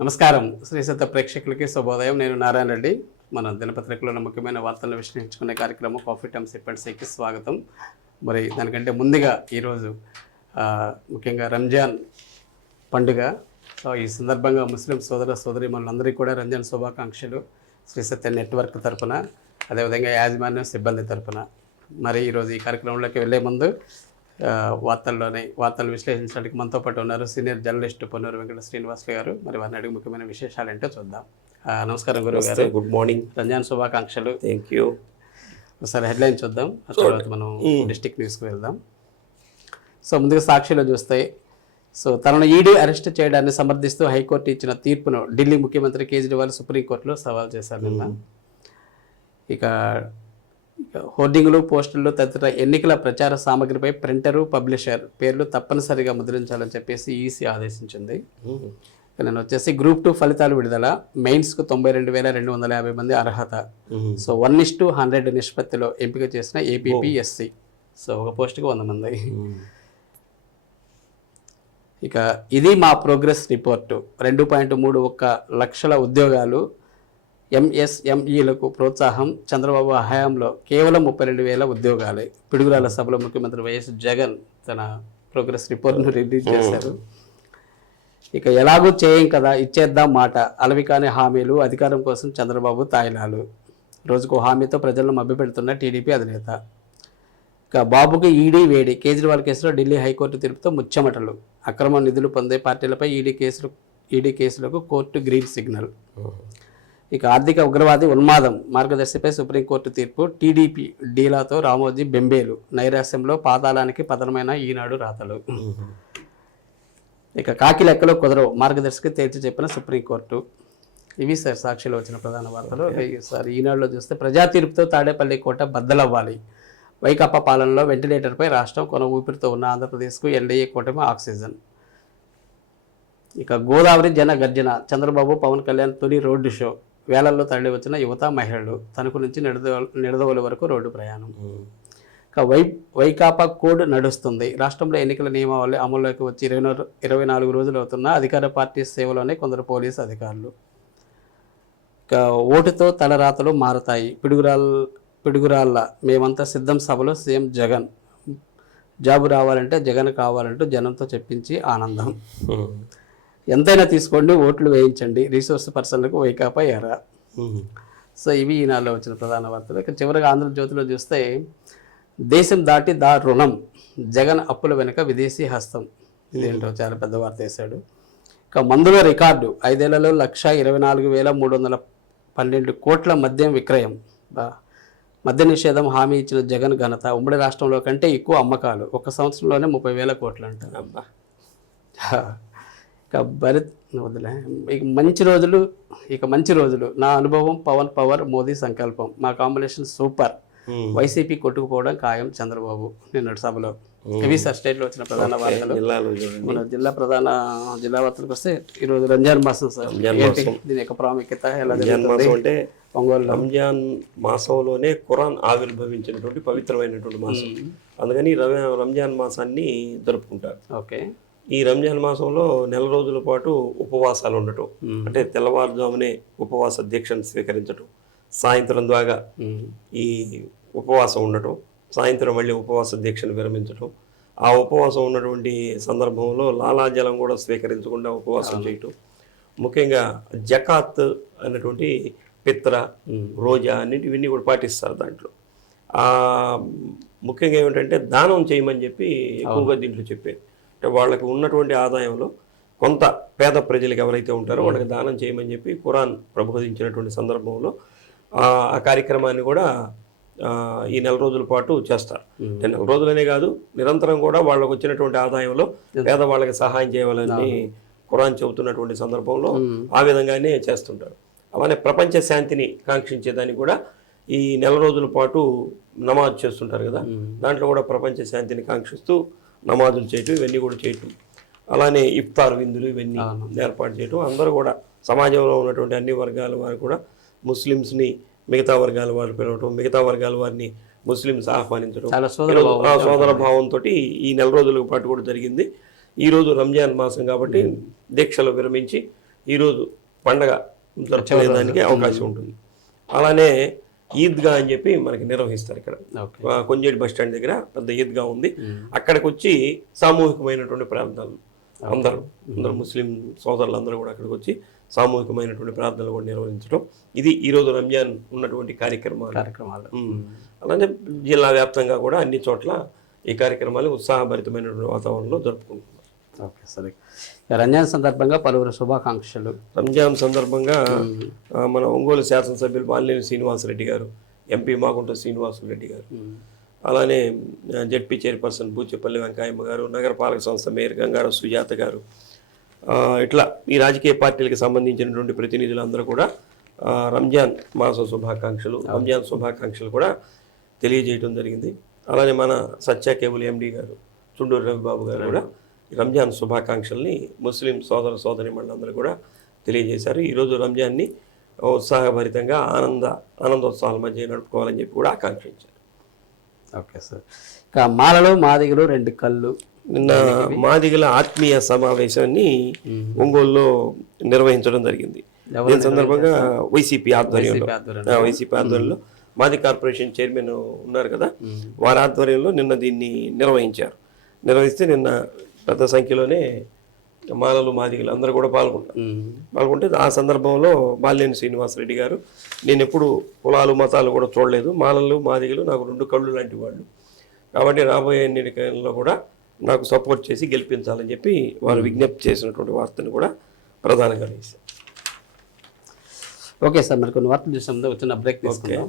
నమస్కారం శ్రీసత్త ప్రేక్షకులకి శుభోదయం. నేను నారాయణ రెడ్డి. మన దినపత్రికలో ముఖ్యమైన వార్తలను విశ్లేషించుకునే కార్యక్రమం కాఫీ టైమ్ సిప్ అండ్ సీకి స్వాగతం. మరి దానికంటే ముందుగా ఈరోజు ముఖ్యంగా రంజాన్ పండుగ. సో ఈ సందర్భంగా ముస్లిం సోదరీమణులందరికీ కూడా రంజాన్ శుభాకాంక్షలు శ్రీసత్య నెట్వర్క్ తరఫున, అదేవిధంగా యాజమాన్యం సిబ్బంది తరఫున. మరి ఈరోజు ఈ కార్యక్రమంలోకి వెళ్ళే ముందు వార్తలు విశ్లేషించడానికి మనతో పాటు ఉన్నారు సీనియర్ జర్నలిస్ట్ పొన్నూరు వెంకట శ్రీనివాస్ గారు. మరి వారిని అడిగి ముఖ్యమైన విశేషాలు ఏంటో చూద్దాం. నమస్కారం గురువు గారు. Good morning. రంజాన్ శుభాకాంక్షలు. Thank you. ఒకసారి హెడ్లైన్ చూద్దాం, ఆ తర్వాత మనం డిస్ట్రిక్ట్ న్యూస్కి వెళ్దాం. సో ముందుగా సాక్షిలో చూస్తే, సో తనను ఈడీ అరెస్ట్ చేయడాన్ని సమర్థిస్తూ హైకోర్టు ఇచ్చిన తీర్పును ఢిల్లీ ముఖ్యమంత్రి కేజ్రీవాల్ సుప్రీంకోర్టులో సవాల్ చేశారు నిన్న. ఇక హోర్డింగ్లు, పోస్టులు తదితర ఎన్నికల ప్రచార సామగ్రిపై ప్రింటరు, పబ్లిషర్ పేర్లు తప్పనిసరిగా ముద్రించాలని చెప్పేసి ఈసీ ఆదేశించింది. నేను వచ్చేసి గ్రూప్ 2 ఫలితాలు విడుదల. మెయిన్స్కు 92,250 మంది అర్హత. సో 1:100 నిష్పత్తిలో ఎంపిక చేసిన ఏపీపీ ఎస్సీ. సో ఒక పోస్టుకు 100 మంది. ఇక ఇది మా ప్రోగ్రెస్ రిపోర్టు. 2.31 లక్షల ఉద్యోగాలు, ఎంఎస్ఎంఈలకు ప్రోత్సాహం. చంద్రబాబు హయాంలో కేవలం 32,000 ఉద్యోగాలే. పిడుగురాల సభలో ముఖ్యమంత్రి వైఎస్ జగన్ తన ప్రోగ్రెస్ రిపోర్ట్ను రిలీజ్ చేశారు. ఇక ఎలాగూ చేయం కదా, ఇచ్చేద్దాం మాట. అలవికాని హామీలు, అధికారం కోసం చంద్రబాబు తాయిలాలు. రోజుకు హామీతో ప్రజలను మభ్యపెడుతున్న టీడీపీ అధినేత. ఇక బాబుకి ఈడీ వేడి. కేజ్రీవాల్ కేసులో ఢిల్లీ హైకోర్టు తీర్పుతో ముచ్చమటలు. అక్రమ నిధులు పొందే పార్టీలపై ఈడీ కేసులకు కోర్టు గ్రీన్ సిగ్నల్. ఇక ఆర్థిక ఉగ్రవాది ఉన్మాదం మార్గదర్శిపై సుప్రీంకోర్టు తీర్పు. టీడీపీ డీలాతో రామోజీ బెంబేలు. నైరాశ్యంలో పాతాళానికి పతనమైన ఈనాడు రాతలు. ఇక కాకి లెక్కలో కుదరవు మార్గదర్శికి తేల్చి చెప్పిన సుప్రీంకోర్టు. ఇవి సార్ సాక్షిలో వచ్చిన ప్రధాన వార్తలు. సార్ ఈనాడులో చూస్తే, ప్రజా తీర్పుతో తాడేపల్లి కోట బద్దలవ్వాలి. వైకాపా పాలనలో వెంటిలేటర్పై రాష్ట్రం కొన ఊపిరితో ఉన్న ఆంధ్రప్రదేశ్కు ఎన్డీఏ కూటమి ఆక్సిజన్. ఇక గోదావరి జన గర్జన. చంద్రబాబు, పవన్ కళ్యాణ్ తొలి రోడ్డు షో. వేలల్లో తరలి వచ్చిన యువత, మహిళలు. తణుకు నుంచి నిడదవోలు వరకు రోడ్డు ప్రయాణం. ఇక వైకాపా కోడ్ నడుస్తుంది. రాష్ట్రంలో ఎన్నికల నియమావళి అమల్లోకి వచ్చి 24 రోజులు అవుతున్నా అధికార పార్టీ సేవలోనే కొందరు పోలీసు అధికారులు. ఇక ఓటుతో తలరాతలు మారతాయి. పిడుగురాళ్ళ మేమంతా సిద్ధం సభలో సీఎం జగన్. జాబు రావాలంటే జగన్ కావాలంటూ జనంతో చెప్పించి ఆనందం. ఎంతైనా తీసుకోండి, ఓట్లు వేయించండి. రిసోర్స్ పర్సన్లకు వైకాపా ఎరా. సో ఇవి ఈనాడులో వచ్చిన ప్రధాన వార్తలు. ఇక చివరిగా ఆంధ్రజ్యోతిలో చూస్తే, దేశం దాటి రుణం. జగన్ అప్పుల వెనుక విదేశీ హస్తం. ఇదేంటో చాలా పెద్ద వార్త వేశాడు. ఇక మందుల రికార్డు. 5 ఏళ్లలో 124,312 కోట్ల మద్యం విక్రయం. మద్య నిషేధం హామీ ఇచ్చిన జగన్ ఘనత. ఉమ్మడి రాష్ట్రంలో కంటే ఎక్కువ అమ్మకాలు. 1 సంవత్సరంలోనే 30,000 కోట్లు అంటారు. అబ్బా. ఇక మంచి రోజులు. నా అనుభవం, పవన్ పవర్, మోదీ సంకల్పం. మా కాంబినేషన్ సూపర్. వైసీపీ కొట్టుకుపోవడం ఖాయం చంద్రబాబు నిన్నటి సభలో. ఇవి సార్ స్టేట్లో వచ్చిన ప్రధాన వార్తలు. మన జిల్లా వార్తలకు వస్తే, ఈరోజు రంజాన్ మాసం సార్. దీని యొక్క ప్రాముఖ్యత ఎలా జరుగుతుంది? రంజాన్ మాసంలోనే ఖురాన్ ఆవిర్భవించినటువంటి పవిత్రమైనటువంటి మాసం. అందుకని రంజాన్ మాసాన్ని జరుపుకుంటారు. ఓకే. ఈ రంజాన్ మాసంలో 4 రోజుల పాటు ఉపవాసాలు ఉండటం, అంటే తెల్లవారుజామునే ఉపవాస దీక్షను స్వీకరించటం, సాయంత్రం దాకా ఈ ఉపవాసం ఉండటం, సాయంత్రం మళ్ళీ ఉపవాస దీక్షను విరమించటం, ఆ ఉపవాసం ఉన్నటువంటి సందర్భంలో లాలాజలం కూడా స్వీకరించకుండా ఉపవాసం చేయటం, ముఖ్యంగా జకాత్ అనేటువంటి పిత్ర, రోజా అన్నింటివన్నీ కూడా పాటిస్తారు. దాంట్లో ముఖ్యంగా ఏమిటంటే దానం చేయమని చెప్పి ఎక్కువగా దీంట్లో చెప్పేది. అంటే వాళ్ళకి ఉన్నటువంటి ఆదాయంలో కొంత పేద ప్రజలకు ఎవరైతే ఉంటారో వాళ్ళకి దానం చేయమని చెప్పి ఖురాన్ ప్రబోధించినటువంటి సందర్భంలో ఆ కార్యక్రమాన్ని కూడా ఈ 4 రోజుల పాటు చేస్తారు. 4 రోజులనే కాదు, నిరంతరం కూడా వాళ్ళకు వచ్చినటువంటి ఆదాయంలో పేదవాళ్ళకి సహాయం చేయాలని ఖురాన్ చెబుతున్నటువంటి సందర్భంలో ఆ విధంగానే చేస్తుంటారు. అలానే ప్రపంచ శాంతిని కాంక్షించేదానికి కూడా ఈ 4 రోజుల పాటు నమాజ్ చేస్తుంటారు కదా, దాంట్లో కూడా ప్రపంచ శాంతిని కాంక్షిస్తూ నమాజులు చేయటం, ఇవన్నీ కూడా చేయటం. అలానే ఇఫ్తార్ విందులు ఇవన్నీ ఏర్పాటు చేయటం. అందరూ కూడా సమాజంలో ఉన్నటువంటి అన్ని వర్గాల వారు కూడా ముస్లిమ్స్ని మిగతా వర్గాల వారు పిలవటం, మిగతా వర్గాల వారిని ముస్లిమ్స్ ఆహ్వానించడం, సోదర భావంతో ఈ 4 రోజుల పాటు కూడా జరిగింది. ఈరోజు రంజాన్ మాసం కాబట్టి దీక్షలు విరమించి ఈరోజు పండగ జరుపుకునేదానికి అవకాశం ఉంటుంది. అలానే ఈద్గా అని చెప్పి మనకి నిర్వహిస్తారు ఇక్కడ ఓకే. కొంజేటి బస్ స్టాండ్ దగ్గర పెద్ద ఈద్గా ఉంది. అక్కడికి వచ్చి సామూహికమైనటువంటి ప్రార్థనలు అందరూ ముస్లిం సోదరులందరూ కూడా అక్కడికి వచ్చి సామూహికమైనటువంటి ప్రార్థనలు కూడా నిర్వహించడం, ఇది ఈరోజు రంజాన్ ఉన్నటువంటి కార్యక్రమాలు. అలానే జిల్లా వ్యాప్తంగా కూడా అన్ని చోట్ల ఈ కార్యక్రమాలు ఉత్సాహభరితమైనటువంటి వాతావరణంలో జరుపుకుంటున్నారు. ఓకే సరే. రంజాన్ సందర్భంగా పలువురు శుభాకాంక్షలు. రంజాన్ సందర్భంగా మన ఒంగోలు శాసనసభ్యులు బాలినేని శ్రీనివాసరెడ్డి గారు, ఎంపీ మాగుంట శ్రీనివాసరెడ్డి గారు, అలానే జెడ్పీ చైర్పర్సన్ బూచేపల్లి వెంకయ్యమ్మ గారు, నగరపాలక సంస్థ మేయర్ గంగారం సుజాత గారు, ఇట్లా ఈ రాజకీయ పార్టీలకు సంబంధించినటువంటి ప్రతినిధులందరూ కూడా రంజాన్ మాస శుభాకాంక్షలు, రంజాన్ శుభాకాంక్షలు కూడా తెలియజేయడం జరిగింది. అలానే మన సత్య కేబుల్ ఎండి గారు చుండూరు రవిబాబు గారు కూడా రంజాన్ శుభాకాంక్షల్ని ముస్లిం సోదరిమణులందరూ కూడా తెలియజేశారు. ఈరోజు రంజాన్ని ఉత్సాహభరితంగా ఆనందోత్సవాల మధ్య నడుపుకోవాలని చెప్పి కూడా ఆకాంక్షించారు. Okay sir. ఇక మాలలో మాదిగలు 2 కళ్ళు. నిన్న మాదిగల ఆత్మీయ సమావేశాన్ని ఒంగోలులో నిర్వహించడం జరిగింది. దీని సందర్భంగా వైసీపీ ఆధ్వర్యంలో మాది కార్పొరేషన్ చైర్మన్ ఉన్నారు కదా, వారి ఆధ్వర్యంలో నిన్న దీన్ని నిర్వహిస్తే నిన్న పెద్ద సంఖ్యలోనే మాలలు మాదిగలు అందరూ కూడా పాల్గొంటే ఆ సందర్భంలో బాలినేని శ్రీనివాసరెడ్డి గారు, నేను ఎప్పుడు కులాలు మతాలు కూడా చూడలేదు, మాలలు మాదిగలు నాకు 2 కళ్ళు లాంటి వాళ్ళు, కాబట్టి రాబోయే ఎన్నికల్లో కూడా నాకు సపోర్ట్ చేసి గెలిపించాలని చెప్పి వారు విజ్ఞప్తి చేసినటువంటి వార్తను కూడా ప్రధానంగా వేశారు. ఓకే సార్, మరి కొన్ని వార్తలు చూసే ముందు చిన్న బ్రేక్ తీసుకుందాం.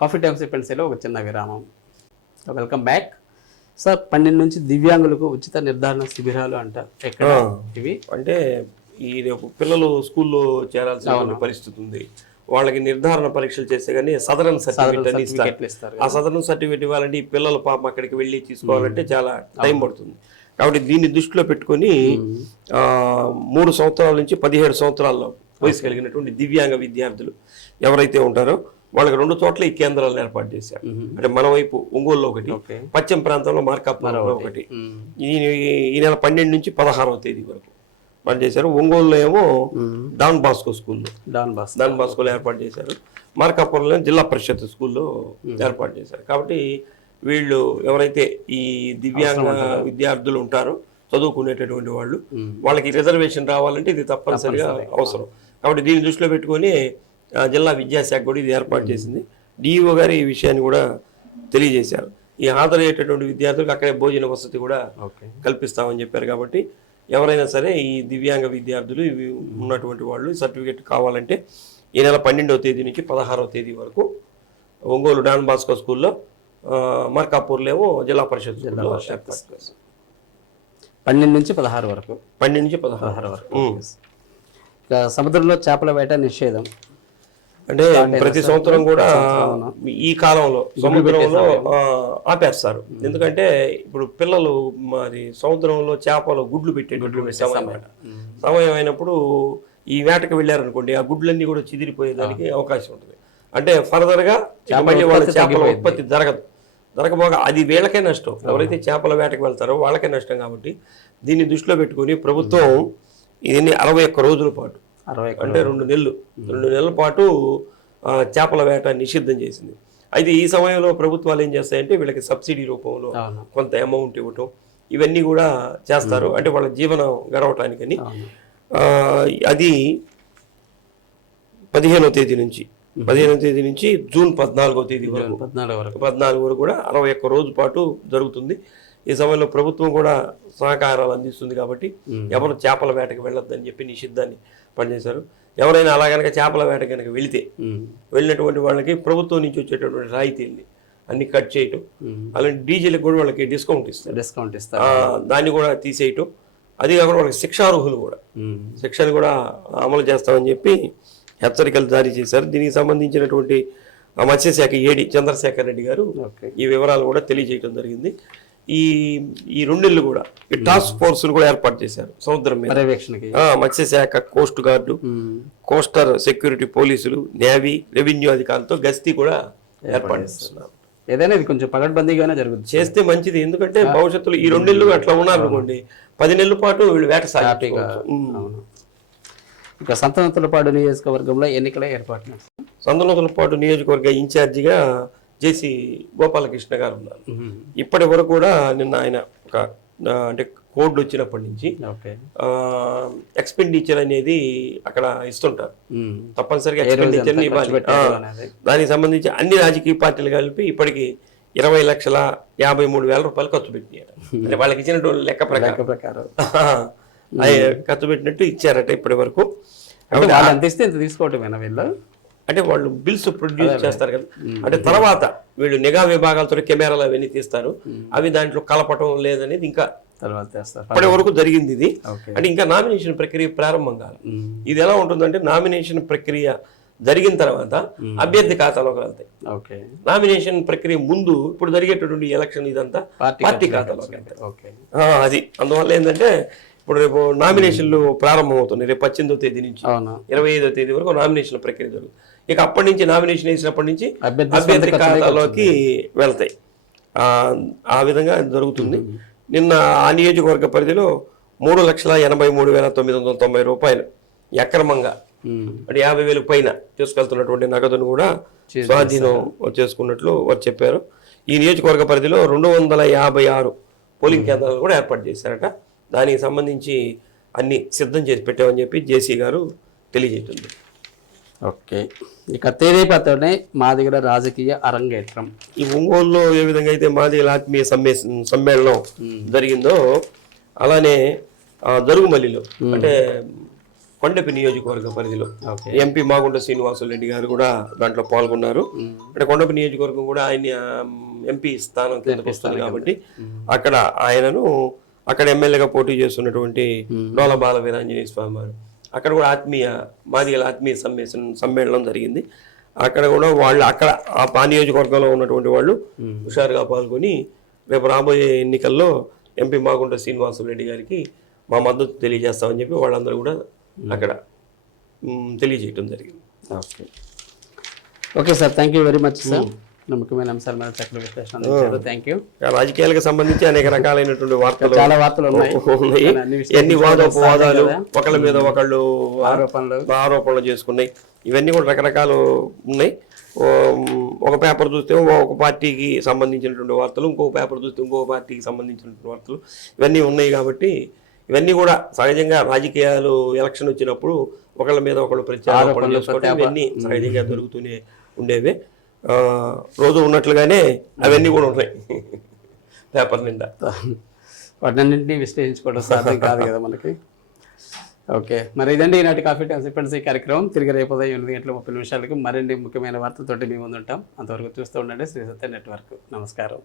కాఫీ టైమ్స్ పెన్సీలో ఒక చిన్న విరామం. Welcome back sir. 12 నుంచి దివ్యాంగులకు ఉచిత నిర్ధారణ శిబిరాలు అంట. ఎక్కడ ఇవి అంటే ఈ పిల్లలు స్కూల్లో చేరాల్సిన పరిస్థితి ఉంది, వాళ్ళకి నిర్ధారణ పరీక్షలు చేస్తే కానీ సదరన్ సర్టిఫికేట్ ఇస్తారు. ఆ సదరన్ సర్టిఫికేట్ ఇవ్వాలంటే ఈ పిల్లల పాపం అక్కడికి వెళ్ళి తీసుకోవాలంటే చాలా టైం పడుతుంది. కాబట్టి దీన్ని దృష్టిలో పెట్టుకొని 3 సంవత్సరాల నుంచి 17 సంవత్సరాల్లో వయసు కలిగినటువంటి దివ్యాంగ విద్యార్థులు ఎవరైతే ఉంటారో వాళ్ళకి 2 చోట్ల ఈ కేంద్రాలను ఏర్పాటు చేశారు. అంటే మన వైపు ఒంగోలులో ఒకటి, పశ్చిమ ప్రాంతంలో మార్కాపురంలో ఒకటి. ఈ నెల 12 నుంచి 16వ తేదీ వరకు ఏర్పాటు చేశారు. ఒంగోలులో ఏమో డాన్ బాస్కో స్కూల్లో డాన్ బాస్కోలో ఏర్పాటు చేశారు. మార్కాపురంలో జిల్లా పరిషత్ స్కూల్లో ఏర్పాటు చేశారు. కాబట్టి వీళ్ళు ఎవరైతే ఈ దివ్యాంగ విద్యార్థులు ఉంటారో చదువుకునేటటువంటి వాళ్ళు, వాళ్ళకి రిజర్వేషన్ రావాలంటే ఇది తప్పనిసరిగా అవసరం. కాబట్టి దీన్ని దృష్టిలో పెట్టుకొని జిల్లా విద్యాశాఖ కూడా ఇది ఏర్పాటు చేసింది. డిఈఓ గారు ఈ విషయాన్ని కూడా తెలియజేశారు. ఈ హాజరయ్యేటటువంటి విద్యార్థులకు అక్కడే భోజన వసతి కూడా కల్పిస్తామని చెప్పారు. కాబట్టి ఎవరైనా సరే ఈ దివ్యాంగ విద్యార్థులు ఇవి ఉన్నటువంటి వాళ్ళు సర్టిఫికేట్ కావాలంటే ఈ నెల 12వ తేదీ నుంచి 16వ తేదీ వరకు ఒంగోలు డాన్ బాస్కో స్కూల్లో, మార్కాపూర్లో ఏమో జిల్లా పరిషత్ 12 నుంచి 16 వరకు. 12 నుంచి 16 వరకు. సముద్రంలో చేపల వేట నిషేధం అంటే ప్రతి సంవత్సరం కూడా ఈ కాలంలో సముద్రంలో ఆపేస్తారు. ఎందుకంటే ఇప్పుడు పిల్లలు మరి సముద్రంలో చేపలు గుడ్లు పెట్టేటటువంటి సమయం అయినప్పుడు ఈ వేటకు వెళ్ళారనుకోండి, ఆ గుడ్లన్నీ కూడా చిదిరిపోయేదానికి అవకాశం ఉంటుంది. అంటే ఫర్దర్గా మళ్ళీ వాళ్ళ చేపల ఉత్పత్తి జరగబోగా అది వీళ్ళకే నష్టం. ఎవరైతే చేపల వేటకు వెళ్తారో వాళ్ళకే నష్టం. కాబట్టి దీన్ని దృష్టిలో పెట్టుకుని ప్రభుత్వం దీన్ని 61 రోజుల పాటు, అంటే 2 నెలల పాటు చేపల వేట నిషిద్ధం చేసింది. అయితే ఈ సమయంలో ప్రభుత్వాలు ఏం చేస్తాయంటే వీళ్ళకి సబ్సిడీ రూపంలో కొంత అమౌంట్ ఇవ్వటం ఇవన్నీ కూడా చేస్తారు. అంటే వాళ్ళ జీవనం గడవటానికని. అది 15వ తేదీ నుంచి జూన్ 14వ తేదీ వరకు 14 వరకు కూడా 61 రోజు పాటు జరుగుతుంది. ఈ సమయంలో ప్రభుత్వం కూడా సహకారాలు అందిస్తుంది. కాబట్టి ఎవరు చేపల వేటకు వెళ్ళొద్దని చెప్పి నిషిద్ధాన్ని పనిచేశారు. ఎవరైనా అలా కనుక చేపల వేట కనుక వెళ్ళినటువంటి వాళ్ళకి ప్రభుత్వం నుంచి వచ్చేటటువంటి రాయితీల్ని అన్ని కట్ చేయటం, అలాంటి డీజిల్కి కూడా వాళ్ళకి డిస్కౌంట్ ఇస్తారు, దాన్ని కూడా తీసేయటం. అది కాకుండా వాళ్ళకి శిక్షార్హులు కూడా శిక్షను కూడా అమలు చేస్తామని చెప్పి హెచ్చరికలు జారీ చేశారు. దీనికి సంబంధించినటువంటి మత్స్యశాఖ ఏడి చంద్రశేఖర్ రెడ్డి గారు ఈ వివరాలు కూడా తెలియజేయడం జరిగింది. ఈ 2 నెలలు కూడా ఈ టాస్క్ ఫోర్స్ కూడా ఏర్పాటు చేశారు సముద్రం మీద. మత్స్యశాఖ, కోస్ట్ గార్డు, కోస్టర్ సెక్యూరిటీ పోలీసులు, నేవీ, రెవెన్యూ అధికారులతో గస్తీ కూడా ఏర్పాటు చేస్తున్నారు. ఏదైనా ఇది కొంచెం పగడ్బందీగానే జరుగుతుంది, చేస్తే మంచిది. ఎందుకంటే భవిష్యత్తులో ఈ 2 నెలలు అట్లా ఉన్నారనుకోండి, 10 నెలల పాటు వీళ్ళు వేట సాగించుకోవచ్చు. ఇక సంతనోతులపాడు నియోజకవర్గంలో ఎన్నికల ఏర్పాట్లు. సంతనోతులపాడు నియోజకవర్గ ఇన్ఛార్జిగా జేసీ గోపాలకృష్ణ గారు ఉన్నారు. ఇప్పటి వరకు కూడా నిన్న ఆయన ఒక అంటే కోడ్ వచ్చినప్పటి నుంచి ఓకే. ఎక్స్పెండిచర్ అనేది అక్కడ ఇస్తుంటారు, తప్పనిసరిగా ఎక్స్పెండిచర్ ఇవ్వాలి. దానికి సంబంధించి అన్ని రాజకీయ పార్టీలు కలిపి ఇప్పటికి 20,53,000 రూపాయలు ఖర్చు పెట్టినారు. అంటే వాళ్ళకి ఇచ్చినటువంటి లెక్క ప్రకారం ఖర్చు పెట్టినట్టు ఇచ్చారట ఇప్పటి వరకు. అందిస్తే ఇంత తీసుకోవటమేనా వీళ్ళు? అంటే వాళ్ళు బిల్స్ ప్రొడ్యూస్ చేస్తారు కదా, అంటే తర్వాత వీళ్ళు నిఘా విభాగాలతో కెమెరాలు అవన్నీ తీస్తారు, అవి దాంట్లో కలపటం లేదనేది ఇంకా తర్వాత ఇప్పటి వరకు జరిగింది ఇది. అంటే ఇంకా నామినేషన్ ప్రక్రియ ప్రారంభం కాదు. ఇది ఎలా ఉంటుందంటే నామినేషన్ ప్రక్రియ జరిగిన తర్వాత అభ్యర్థి ఖాతాలోకి వెళ్తాయి. నామినేషన్ ప్రక్రియ ముందు ఇప్పుడు జరిగేటటువంటి ఎలక్షన్ ఇదంతా పార్టీ ఖాతాలోకి వెళ్తాయి. అది అందువల్ల ఏంటంటే ఇప్పుడు రేపు నామినేషన్లు ప్రారంభం అవుతున్నాయి. రేపు 18వ తేదీ నుంచి 25వ తేదీ వరకు నామినేషన్ ప్రక్రియ జరుగుతుంది. ఇక అప్పటి నుంచి నామినేషన్ వేసినప్పటి నుంచి అభ్యర్థి ఖాతాలోకి వెళ్తాయి. ఆ విధంగా జరుగుతుంది. నిన్న ఆ నియోజకవర్గ పరిధిలో 3,83,990 రూపాయలు అక్రమంగా అంటే 50,000 పైన తీసుకెళ్తున్నటువంటి నగదును కూడా స్వాధీనం చేసుకున్నట్లు వారు చెప్పారు. ఈ నియోజకవర్గ పరిధిలో 256 పోలింగ్ కేంద్రాలు కూడా ఏర్పాటు చేశారట. దానికి సంబంధించి అన్ని సిద్ధం చేసి పెట్టామని చెప్పి జేసీ గారు తెలియజేస్తుంది. ఓకే. ఇక తేదీపతోనే మాదిగల రాజకీయ అరంగేట్రం. ఈ ఒంగోలులో ఏ విధంగా అయితే మాదిగల ఆత్మీయ సమ్మేళనం జరిగిందో అలానే జరుగుమల్లిలో అంటే కొండపి నియోజకవర్గ పరిధిలో ఎంపీ మాగుంట శ్రీనివాసులరెడ్డి గారు కూడా దాంట్లో పాల్గొన్నారు. అంటే కొండపి నియోజకవర్గం కూడా ఆయన ఎంపీ స్థానం కిందకు వస్తుంది కాబట్టి అక్కడ ఆయనను అక్కడ ఎమ్మెల్యేగా పోటీ చేస్తున్నటువంటి డోల బాల వీరాంజనేయ స్వామి వారు అక్కడ కూడా మాదిగల ఆత్మీయ సమ్మేళనం జరిగింది. అక్కడ కూడా వాళ్ళు అక్కడ ఆ నియోజకవర్గంలో ఉన్నటువంటి వాళ్ళు హుషారుగా పాల్గొని రేపు రాబోయే ఎన్నికల్లో ఎంపీ మాగుంట శ్రీనివాసులరెడ్డి గారికి మా మద్దతు తెలియజేస్తామని చెప్పి వాళ్ళందరూ కూడా అక్కడ తెలియజేయటం జరిగింది. Okay sir, thank you very much sir. ముఖ్యమైన అంశాలు మీద చక్కటి విశ్లేషణ అందించారు. Thank you. రాజకీయాలకు సంబంధించి అనేక రకాలైనటువంటి చాలా వార్తలు ఉన్నాయి. ఎన్ని వాదోపవాదాలు, ఒకళ్ళ మీద ఒకళ్ళు ఆరోపణలు చేసుకున్నాయి. ఇవన్నీ కూడా రకరకాలు ఉన్నాయి. ఒక పేపర్ చూస్తే ఒక పార్టీకి సంబంధించినటువంటి వార్తలు, ఇంకొక పేపర్ చూస్తే ఇంకొక పార్టీకి సంబంధించినటువంటి వార్తలు ఇవన్నీ ఉన్నాయి. కాబట్టి ఇవన్నీ కూడా సహజంగా రాజకీయాలు ఎలక్షన్ వచ్చినప్పుడు ఒకళ్ళ మీద ఒకళ్ళు ప్రత్యారోపణలు చేసుకోవడం ఇవన్నీ సహజంగా జరుగుతూనే ఉండేవి. రోజు ఉన్నట్లుగానే అవన్నీ కూడా ఉన్నాయి పేపర్ నిండా. వాటిన్నింటినీ విశ్లేషించుకోవడం సాధ్యం కాదు కదా మనకి. ఓకే, మరి ఇదండి ఈనాటి కాఫీ టైమ్స్ ఇప్పటి కార్యక్రమం. తిరిగి రేపు ఉదయం 8:30 మరిన్ని ముఖ్యమైన వార్తలతోటి మీ ముందు ఉంటాం. అంతవరకు చూస్తూ ఉండండి శ్రీ సత్య నెట్వర్క్. నమస్కారం.